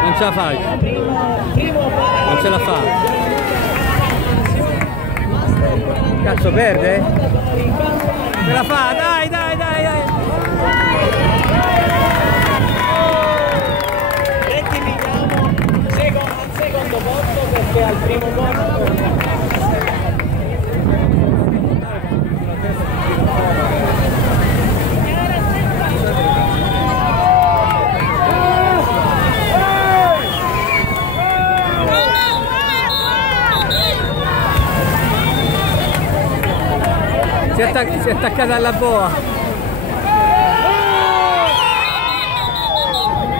Non ce la fa. Non ce la fa. Cazzo, perde? Ce la fa, dai, dai, dai, dai. Rettifichiamo al secondo posto perché al primo posto. Si è attaccata alla boa.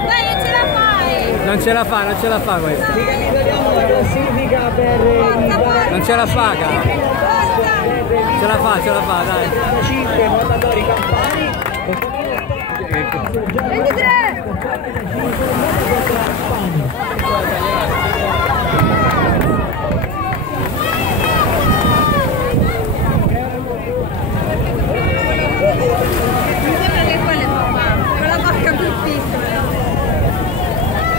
Dai, non ce la fai! Non ce la fa, non ce la fa questa. Ricapitoliamo la classifica per Non ce la fa, cara. Ce la fa, dai. 5 nuotatori campani. 23!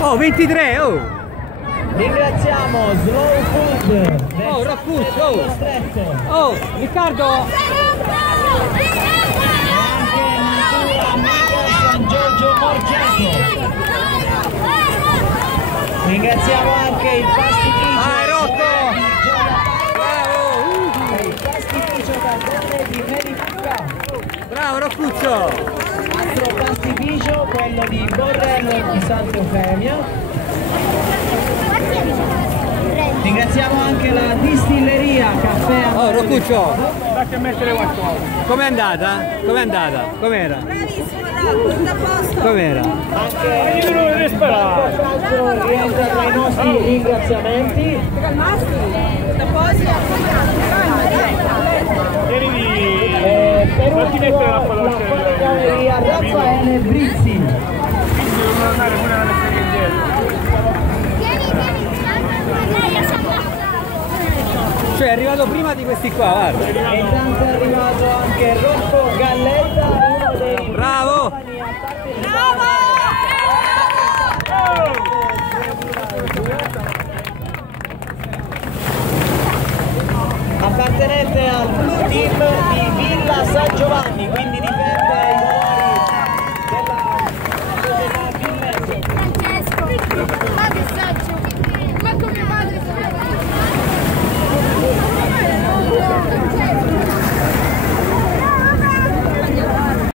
Oh, 23, oh! Ringraziamo Slow Food. Oh, Roccuccio, oh! Oh, Riccardo! San Giorgio Morgetto. Ringraziamo anche il pastificio. Ah, è rotto! Bravo! Il pastificio Cardone di Merifucca. Bravo, Roccuccio! Altro pastificio, quello di Borrello di Santa Eufemia. Ringraziamo anche la distilleria Caffè. Oh, Roccuccio! Datti a mettere qualcosa. Com'è andata? Com'è andata? Com'era? Bravissimo, tutto a posto! Com'era? Anche Io non devo sperare. quest'altro rientra tra i nostri ringraziamenti. Calmasti? Tutto a posto? Vieni di... Per Non ti ultimo mettere la la pallotta fotogalleria Raffaele Brizzi. Quindi devono andare pure alla serie indietro. Cioè è arrivato prima di questi qua, guarda. E intanto è arrivato anche Rocco Galletta.